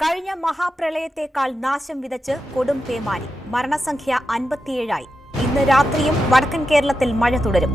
കഴിഞ്ഞ മഹാപ്രളയത്തെക്കാൾ നാശം വിതച്ച് കൊടും പേമാരി. മരണസംഖ്യ അൻപത്തിയേഴായി. ഇന്ന് രാത്രിയും വടക്കൻ കേരളത്തിൽ മഴ തുടരും.